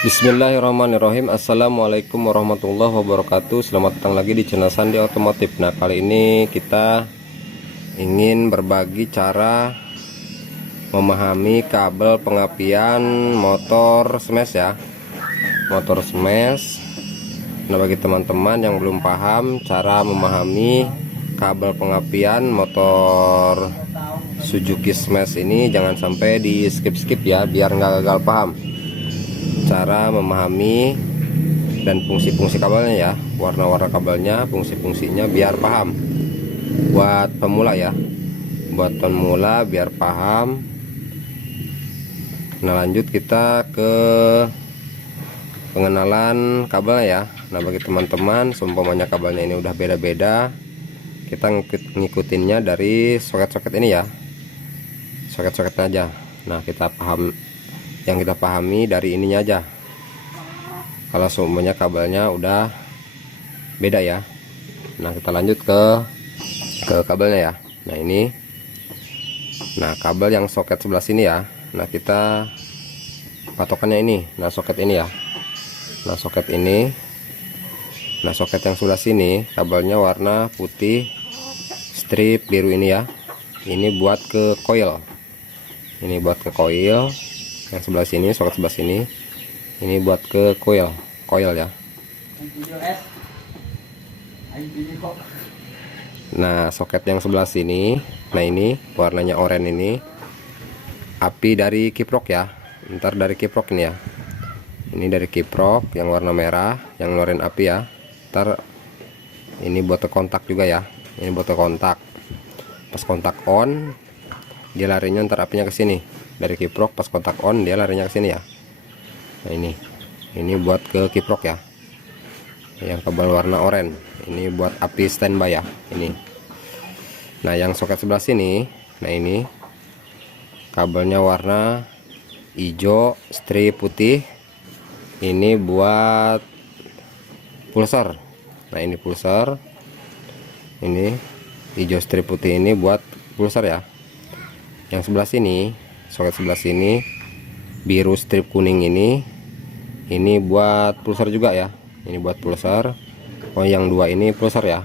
Bismillahirrahmanirrahim. Assalamualaikum warahmatullahi wabarakatuh. Selamat datang lagi di channel Sandi Otomotif. Nah, kali ini kita ingin berbagi cara memahami kabel pengapian motor smash ya, motor smash. Nah, bagi teman-teman yang belum paham cara memahami kabel pengapian motor Suzuki Smash ini, jangan sampai di skip ya, biar nggak gagal paham cara memahami dan fungsi-fungsi kabelnya ya, warna-warna kabelnya, fungsi-fungsinya, biar paham. Buat pemula ya, buat pemula biar paham. Nah, lanjut kita ke pengenalan kabel ya. Nah, bagi teman-teman seumpamanya kabelnya ini udah beda-beda, kita ngikutinnya dari soket-soket ini ya, soket-soketnya aja. Nah, kita paham, yang kita pahami dari ininya aja. Kalau semuanya kabelnya udah beda ya. Nah, kita lanjut ke kabelnya ya. Nah, ini, nah kabel yang soket sebelah sini ya. Nah, kita patokannya ini. Nah, soket ini ya. Nah, soket ini. Nah, soket yang sebelah sini kabelnya warna putih, strip biru ini ya. Ini buat ke coil. Ini buat ke coil. Yang sebelah sini, soket sebelah sini, ini buat ke coil ya. Nah, soket yang sebelah sini, nah ini warnanya oranye, ini api dari kiprok ya. Ntar dari kiprok ini ya. Ini dari kiprok yang warna merah, yang ngeluarin api ya. Ntar ini buat ke kontak juga ya. Ini buat ke kontak. Pas kontak on, dia larinya ntar apinya ke sini. Dari kiprok pas kontak on dia larinya ke sini ya. Nah, ini buat ke kiprok ya, yang kabel warna oranye ini buat api standby ya. Ini, nah yang soket sebelah sini, nah ini kabelnya warna hijau strip putih, ini buat pulsar. Nah, ini pulsar, ini hijau strip putih ini buat pulsar ya. Yang sebelah sini, soket sebelah sini biru strip kuning ini buat pulsar juga ya. Ini buat pulsar. Oh, yang dua ini pulsar ya.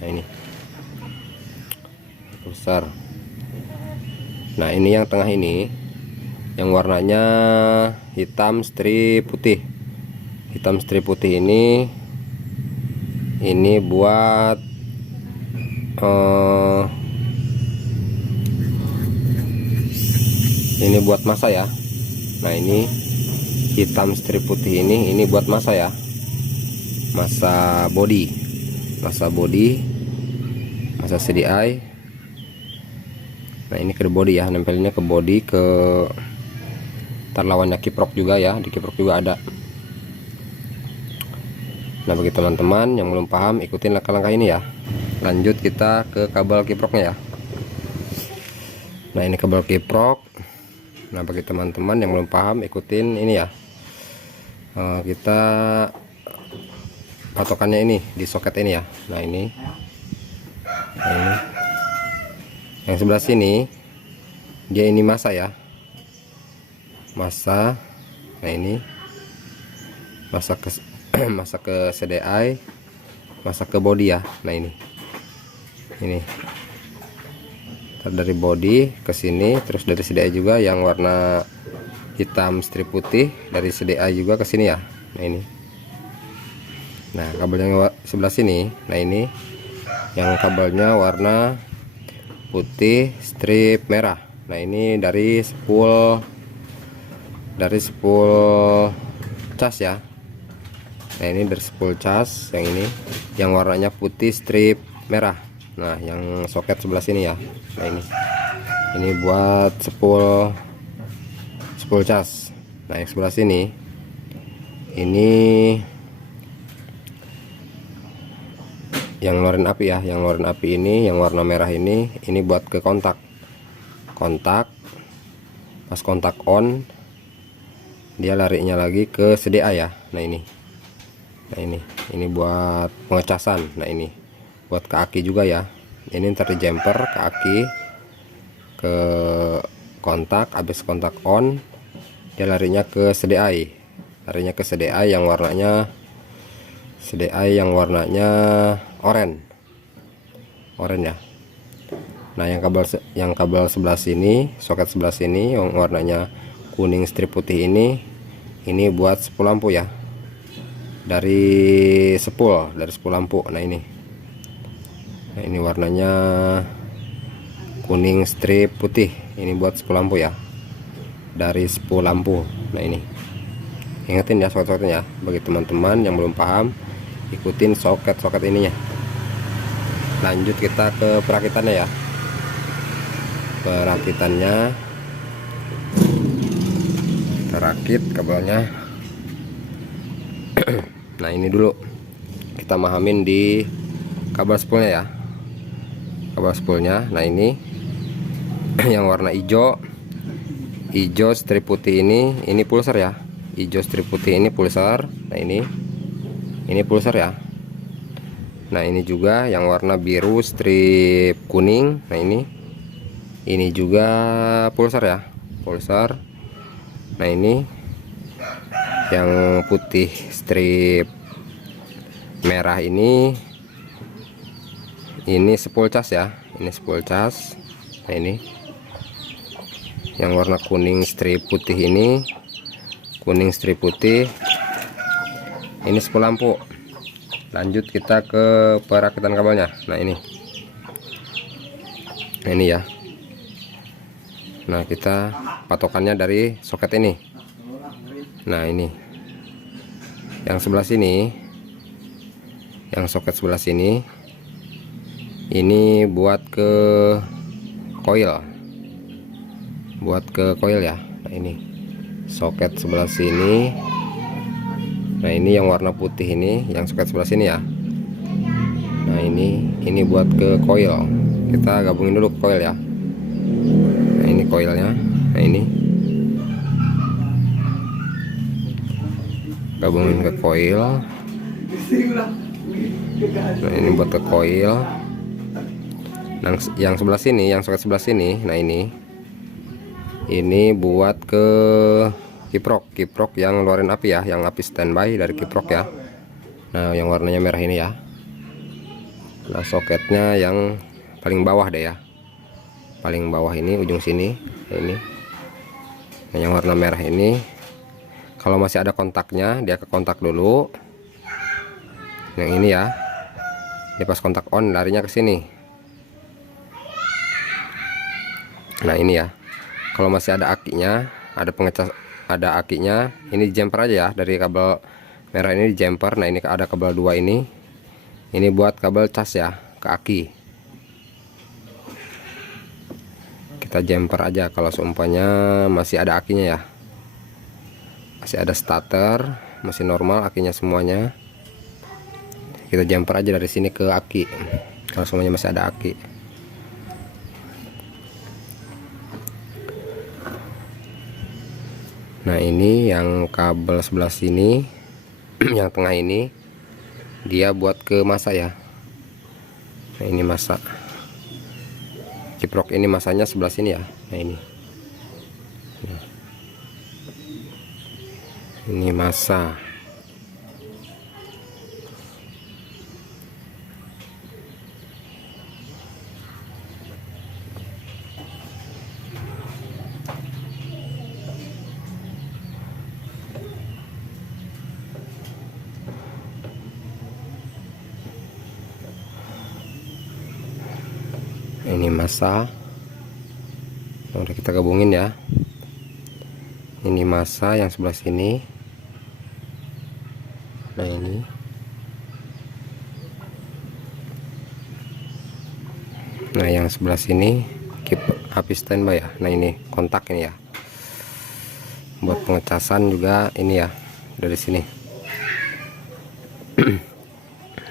Nah, ini pulsar. Nah, ini yang tengah ini yang warnanya hitam strip putih. Hitam strip putih ini buat ini buat masa ya. Nah, ini hitam strip putih ini buat masa ya, masa body, masa CDI. Nah, ini ke body ya, nempelnya ke body, ke lawannya kiprok juga ya, di kiprok juga ada. Nah, bagi teman-teman yang belum paham, ikutin langkah-langkah ini ya. Lanjut kita ke kabel kiproknya ya. Nah, ini kabel kiprok. Nah, bagi teman-teman yang belum paham, ikutin ini ya. Kita patokannya ini di soket ini ya. Nah, ini yang sebelah sini dia ini masa ya, masa. Nah, ini masa ke masa ke CDI, masa ke body ya. Nah, ini dari body ke sini, terus dari CDI juga yang warna hitam strip putih, dari CDI juga ke sini ya. Nah, ini, nah kabel yang sebelah sini, nah ini yang kabelnya warna putih strip merah. Nah, ini dari spool cas ya. Nah, ini dari spool cas yang ini yang warnanya putih strip merah. Nah, yang soket sebelah sini ya. Nah, ini buat spool cas. Nah, yang sebelah sini ini yang ngeluarin api ya, yang ngeluarin api ini yang warna merah ini buat ke kontak. Pas kontak on dia larinya lagi ke CDI ya. Nah, ini Nah ini buat pengecasan. Nah ini buat ke aki juga ya. Ini ntar di jumper ke aki, ke kontak, habis kontak on dia larinya ke SDI, yang warnanya oranye ya. Nah yang kabel sebelah sini, soket sebelah sini yang warnanya kuning strip putih ini buat spool lampu ya, dari spool lampu. Nah ini warnanya kuning strip putih, ini buat spool lampu ya, dari spool lampu. Nah ini ingetin ya soket-soketnya ya, bagi teman-teman yang belum paham ikutin soket-soket ininya. Lanjut kita ke perakitannya ya. Perakitannya kita rakit kabelnya. Nah ini dulu kita mahamin di kabel spoolnya ya, kabel spoolnya. Nah ini yang warna hijau strip putih ini pulsar ya, hijau strip putih ini pulsar. Nah ini pulsar ya. Nah ini juga yang warna biru strip kuning. Nah ini juga pulsar ya, pulsar. Nah ini yang putih strip merah ini spool cas ya, ini spool cas. Nah ini yang warna kuning strip putih ini spool lampu. Lanjut kita ke perakitan kabelnya. Nah ini ya. Nah kita patokannya dari soket ini. Nah ini yang sebelah sini, yang soket sebelah sini ini buat ke coil, ya. Nah ini soket sebelah sini. Nah ini yang warna putih ini yang soket sebelah sini ya. Nah ini buat ke coil. Kita gabungin dulu ke coil ya. Nah ini coilnya. Nah ini gabungin ke coil. Nah ini buat ke coil. Nah yang sebelah sini, yang soket sebelah sini. Nah ini buat ke kiprok yang ngeluarin api ya, yang api standby dari kiprok ya. Nah yang warnanya merah ini ya. Nah soketnya yang paling bawah deh ya, paling bawah ini ujung sini. Nah, ini nah, yang warna merah ini kalau masih ada kontaknya dia ke kontak dulu. Yang ini ya, ini pas kontak on larinya ke sini. Nah ini ya, kalau masih ada akinya, ada akinya, ini jumper aja ya, dari kabel merah ini di jumper. Nah ini ada kabel 2 ini buat kabel cas ya, ke aki. Kita jumper aja kalau seumpamanya masih ada akinya ya, masih ada starter, masih normal akinya semuanya. Kita jumper aja dari sini ke aki kalau semuanya masih ada aki. Nah ini yang kabel sebelah sini yang tengah ini dia buat ke masa ya. Nah ini masa kiprok, ini masanya sebelah sini ya. Nah ini masa. Ini masa. Udah kita gabungin ya. Ini masa yang sebelah sini. Nah ini yang sebelah sini keep api standby ya. Nah ini kontak ini ya, buat pengecasan juga ini ya, dari sini.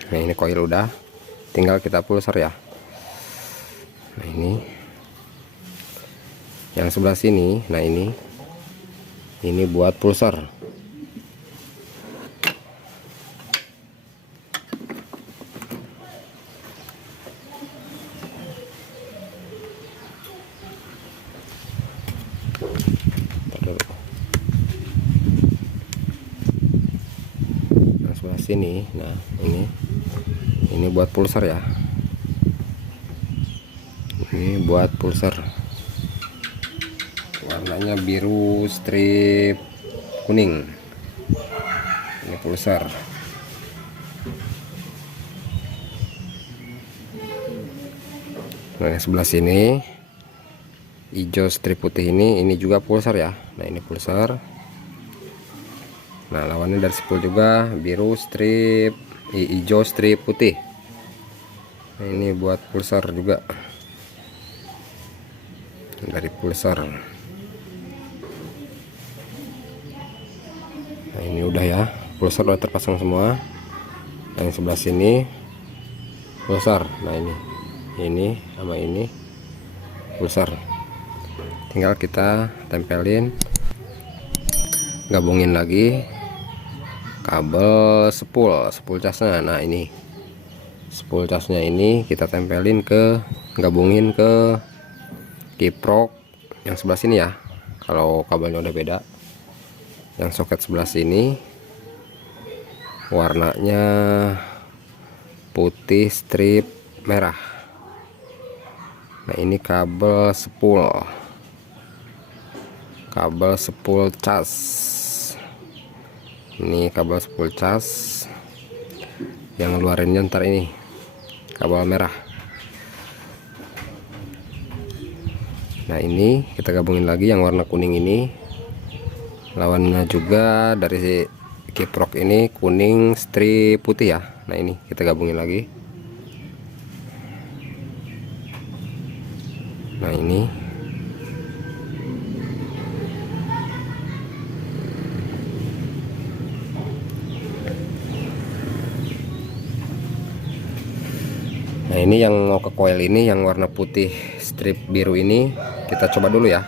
Nah ini coil udah, tinggal kita pulsar ya. Nah ini yang sebelah sini. Nah ini buat pulsar. sini. Nah ini buat pulser ya, ini buat pulser, warnanya biru strip kuning. Ini pulser. Nah yang sebelah sini hijau strip putih ini juga pulser ya. Nah ini pulser. Nah lawannya dari spool juga, biru strip hijau strip putih. Nah, ini buat pulser juga, dari pulser. Nah ini udah ya, pulser udah terpasang semua. Nah yang sebelah sini pulser. Nah ini sama ini pulser, tinggal kita tempelin, gabungin lagi kabel spool casnya. Nah ini spool casnya ini kita tempelin gabungin ke kiprok yang sebelah sini ya, kalau kabelnya udah beda. Yang soket sebelah sini warnanya putih strip merah. Nah ini kabel spool cas. Ini kabel spool cas, yang ngeluarinnya ntar ini kabel merah. Nah ini kita gabungin lagi yang warna kuning ini, lawannya juga dari kiprok ini kuning strip putih ya. Nah ini kita gabungin lagi. Nah ini yang mau ke coil ini, yang warna putih strip biru ini kita coba dulu ya.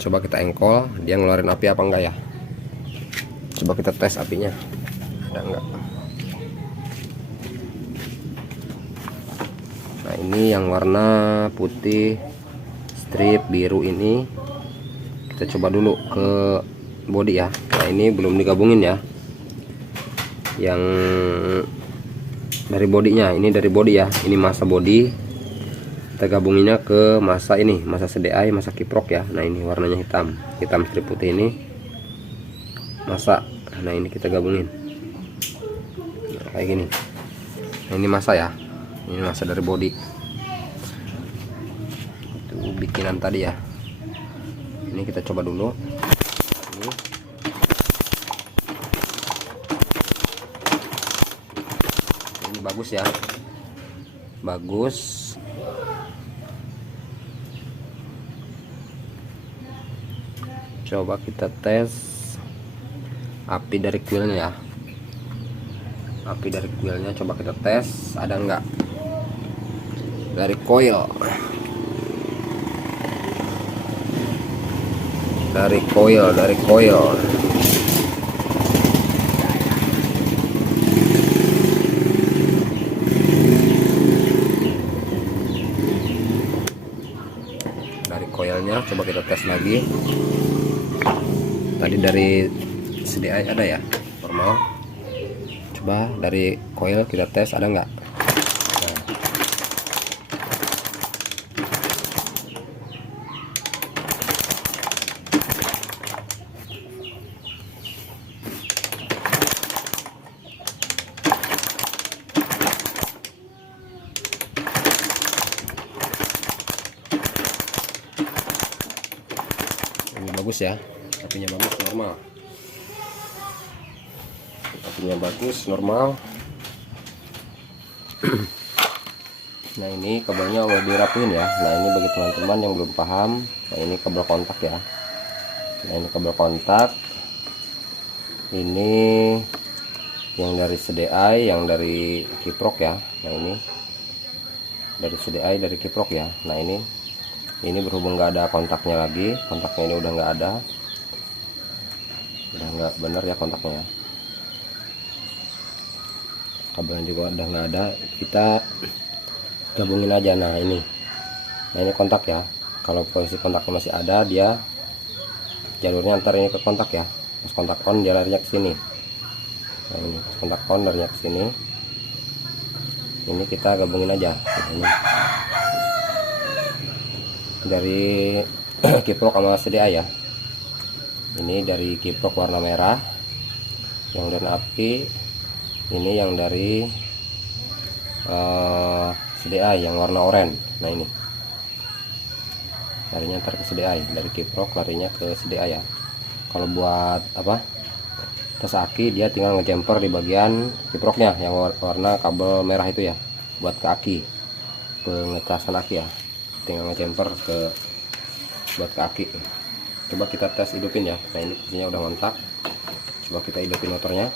Coba kita engkol, dia ngeluarin api apa enggak ya. Coba kita tes apinya, ada enggak. Nah ini yang warna putih strip biru ini kita coba dulu ke bodi ya. Nah ini belum digabungin ya, yang dari bodinya. Ini dari bodi ya, ini masa bodi, kita gabunginnya ke masa ini, masa CDI, masa kiprok ya. Nah ini warnanya hitam strip putih ini masa. Nah ini kita gabungin, nah, kayak gini. Nah ini masa ya, ini masa dari bodi itu bikinan tadi ya. Ini kita coba dulu. Ini bagus ya, bagus. Coba kita tes api dari kuilnya ya. Api dari kuilnya coba kita tes ada enggak. Dari coil, dari coil coilnya coba kita tes lagi. Tadi dari CDI ada ya, normal. Coba dari coil kita tes ada enggak. Ini bagus ya, apinya bagus, normal. Apinya bagus, normal. Nah ini kabelnya udah dirapiin ya. Nah ini bagi teman-teman yang belum paham, nah ini kabel kontak ya. Nah ini kabel kontak, ini yang dari CDI, yang dari kiprok ya. Nah ini dari CDI, dari kiprok ya. Nah ini berhubung nggak ada kontaknya lagi, kontaknya ini udah nggak ada, udah nggak bener ya kontaknya. Kabelnya juga udah nggak ada, kita gabungin aja. Nah ini kontak ya. Kalau posisi kontaknya masih ada, dia jalurnya antar ini ke kontak ya. Pas kontak on dia larinya ke sini. Nah, ini kontak ownernya ke sini. Ini kita gabungin aja. Ini dari kiprok sama CDA ya. Ini dari kiprok warna merah yang dan api, ini yang dari CDA yang warna oranye. Nah, ini larinya ntar ke CDI, dari kiprok larinya ke CDI ya. Kalau buat apa, tes aki, dia tinggal ngejumper di bagian kiproknya yang warna kabel merah itu ya, buat ke aki, pengecasan aki ya, tinggal ngejumper ke buat ke aki. Coba kita tes hidupin ya. Nah, ini posisinya udah mantap. Coba kita hidupin motornya,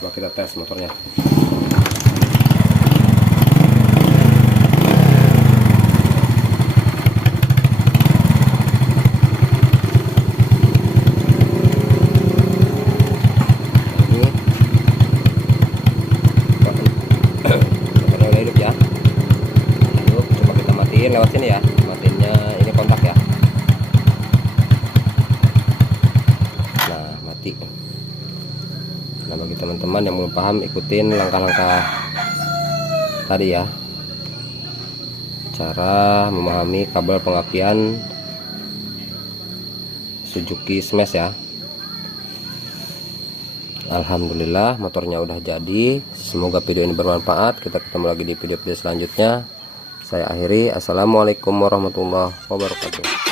coba kita tes motornya. Lewat sini ya, matinnya ini kontak ya. Nah, mati. Nah, bagi teman-teman yang belum paham, ikutin langkah-langkah tadi ya, cara memahami kabel pengapian Suzuki Smash ya. Alhamdulillah motornya udah jadi. Semoga video ini bermanfaat. Kita ketemu lagi di video-video selanjutnya. Saya akhiri. Assalamualaikum warahmatullahi wabarakatuh.